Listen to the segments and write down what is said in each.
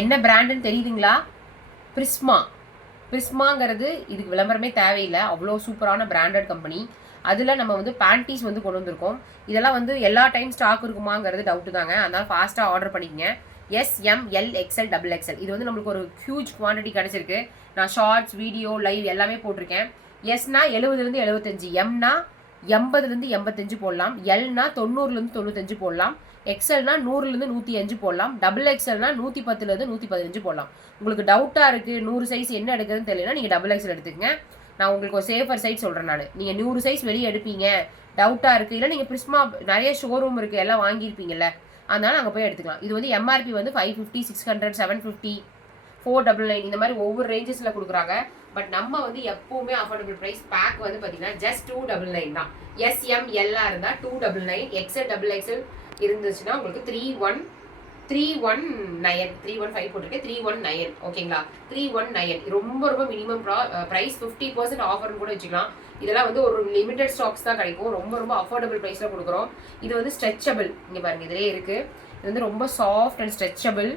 என்ன பிராண்டுன்னு தெரியுதுங்களா? பிரிஸ்மா. பிரிஸ்மாங்கிறது இதுக்கு விளம்பரமே தேவையில்லை, அவ்வளோ சூப்பரான பிராண்டட் கம்பெனி. அதில் நம்ம வந்து பேண்டீஸ் வந்து கொண்டு வந்திருக்கோம். இதெல்லாம் வந்து எல்லா டைம் ஸ்டாக் இருக்குமாங்கிறது டவுட்டு தாங்க, அதனால் ஃபாஸ்ட்டாக ஆர்டர் பண்ணிக்கங்க. SML XL XXL இது வந்து நம்மளுக்கு ஒரு ஹியூஜ் குவான்டிட்டி கிடச்சிருக்கு. நான் ஷார்ட்ஸ், வீடியோ, லைவ் எல்லாமே போட்டிருக்கேன். எஸ்னா 70லேருந்து 75, எம்னா 80லேருந்து 85 போடலாம், எல்னா 90லேருந்து 95 போடலாம், எக்ஸல்னா 100லேருந்து 105 போடலாம், டபுள் எக்ஸல்னா 110லேருந்து 115 போடலாம். உங்களுக்கு டவுட்டாக இருக்குது 100 சைஸ் என்ன எடுக்கிறதுன்னு தெரியலனா நீங்கள் டபுள் எக்ஸல் எடுத்துக்கங்க. நான் உங்களுக்கு ஒரு சேஃபர் சைஸ் சொல்கிறேன். நான் நீங்கள் 100 சைஸ் வெளியே எடுப்பீங்க, டவுட்டாக இருக்குது, இல்லை நீங்கள் பிரிஸ்மா நிறைய ஷோரூம் இருக்குது எல்லாம் வாங்கியிருப்பீங்கல்ல, அதனால் அங்கே போய் எடுத்துக்கலாம். இது வந்து MRP வந்து 550, 600, 750, 499 இந்த மாதிரி ஒவ்வொரு ரேஞ்சஸில் கொடுக்குறாங்க. பட் நம்ம வந்து எப்போவுமே அஃபோர்டபுள் ப்ரைஸ். பேக் வந்து பார்த்தீங்கன்னா ஜஸ்ட் 299 தான். SMLஆக இருந்தால் 299, XL XXL இருந்துச்சுன்னா உங்களுக்கு 319, 315 போட்டிருக்கேன், 319 ஓகேங்களா? 319 ரொம்ப ரொம்ப மினிமம் ப்ரைஸ். 50% ஆஃபர்னு கூட வச்சுக்கலாம். இதெல்லாம் வந்து ஒரு லிமிடெட் ஸ்டாக்ஸ் தான் கிடைக்கும். ரொம்ப ரொம்ப அஃபோர்டபுள் ப்ரைஸில் கொடுக்குறோம். இது வந்து ஸ்ட்ரெச்சபிள், இங்கே பாருங்கள் இதிலே இருக்குது. இது வந்து ரொம்ப soft and stretchable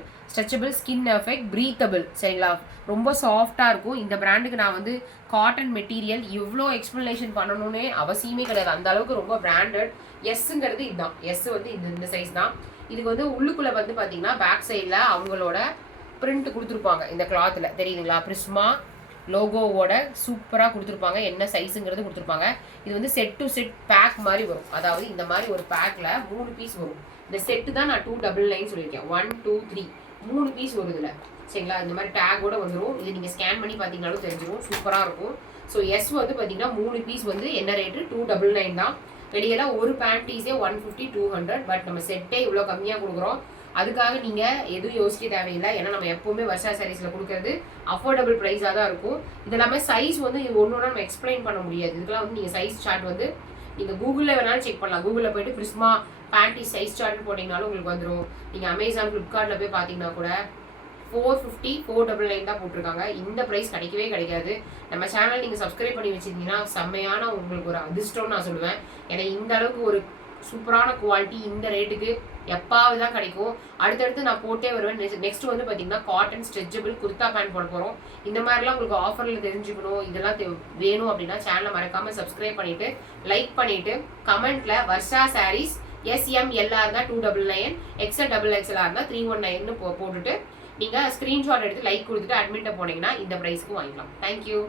skin effect, breathable, சரிங்களா? ரொம்ப சாஃப்டாக இருக்கும். இந்த பிராண்டுக்கு நான் வந்து காட்டன் மெட்டீரியல் இவ்வளோ எக்ஸ்பிளனேஷன் பண்ணணும்னே அவசியமே கிடையாது, அந்த அளவுக்கு ரொம்ப பிராண்டட். எஸ்ங்கிறது இதுதான், எஸ் வந்து இந்த சைஸ் தான். இதுக்கு வந்து உள்ளுக்குள்ளே வந்து பார்த்தீங்கன்னா பேக் சைடில் அவங்களோட பிரிண்ட் கொடுத்துருப்பாங்க. இந்த கிளாத்தில் தெரியுதுங்களா? பிரிஸ்மா லோகோவோட சூப்பராக கொடுத்துருப்பாங்க, என்ன சைஸுங்கிறது கொடுத்துருப்பாங்க. இது வந்து செட் டு செட் பேக் மாதிரி வரும், அதாவது இந்த மாதிரி ஒரு பேக்கில் 3 பீஸ் வரும். இந்த செட்டு தான் நான் 299 சொல்லியிருக்கேன். 1 2 3 3 பீஸ் வரும் இதில், சரிங்களா? இந்த மாதிரி டேக்கோட வந்துடும். இது நீங்கள் ஸ்கேன் பண்ணி பார்த்தீங்கன்னாலும் தெரிஞ்சிடும், சூப்பராக இருக்கும். ஸோ எஸ் வந்து பார்த்தீங்கன்னா 3 பீஸ் வந்து என்ன ரேட்டு? 299 தான். வெளியெல்லாம் ஒரு பேண்டீஸே 150, 200. பட் நம்ம செட்டே இவ்வளோ கம்மியாக கொடுக்குறோம். அதுக்காக நீங்கள் எதுவும் யோசிக்க தேவையில்லை. ஏன்னா நம்ம எப்போவுமே வர்ஷா சாரீஸில் கொடுக்குறது அஃபோர்டபுள் ப்ரைஸாக தான் இருக்கும். இது எல்லாமே சைஸ் வந்து இது ஒன்று நம்ம எக்ஸ்பிளைன் பண்ண முடியாது. இதுக்கெல்லாம் வந்து நீங்கள் சைஸ் சார்ட் வந்து நீங்கள் கூகுளில் வேணாலும் செக் பண்ணலாம். கூகுளில் போய்ட்டு பிரிஸ்மா பேண்டி சைஸ் சார்ட்னு போட்டிங்கனாலும் உங்களுக்கு வந்துடும். நீங்கள் அமேசான், ஃப்ளிப்கார்ட்டில் போய் பார்த்தீங்கன்னா கூட 450, 499 தான் போட்டிருக்காங்க. இந்த ப்ரைஸ் கிடைக்கவே கிடைக்காது. நம்ம சேனல் நீங்கள் சப்ஸ்கிரைப் பண்ணி வச்சுருந்தீங்கன்னா செம்மையான உங்களுக்கு ஒரு அதிர்ஷ்டம்னு நான் சொல்லுவேன். ஏன்னா இந்த அளவுக்கு ஒரு சூப்பரான குவாலிட்டி இந்த ரேட்டுக்கு எப்பாவது தான் கிடைக்கும். அடுத்தடுத்து நான் போட்டே வருவேன். நெக்ஸ்ட் வந்து பார்த்தீங்கன்னா காட்டன் ஸ்ட்ரெச்சபிள் குர்தா பேண்ட் போட போகிறோம். இந்த மாதிரிலாம் உங்களுக்கு ஆஃபரில் தெரிஞ்சுக்கணும், இதெல்லாம் வேணும் அப்படின்னா சேனலை மறக்காமல் சப்ஸ்கிரைப் பண்ணிவிட்டு லைக் பண்ணிவிட்டு கமெண்ட்டில் வர்ஷா சாரீஸ் SMLஆக இருந்தால் 299, XL XXLஆக இருந்தால் 319ன்னு போட்டுட்டு நீங்கள் ஸ்க்ரீன்ஷாட் எடுத்து லைக் கொடுத்துட்டு அட்மிட்டை போனீங்கன்னா இந்த ப்ரைஸ்க்கு வாங்கிக்கலாம். தேங்க்யூ.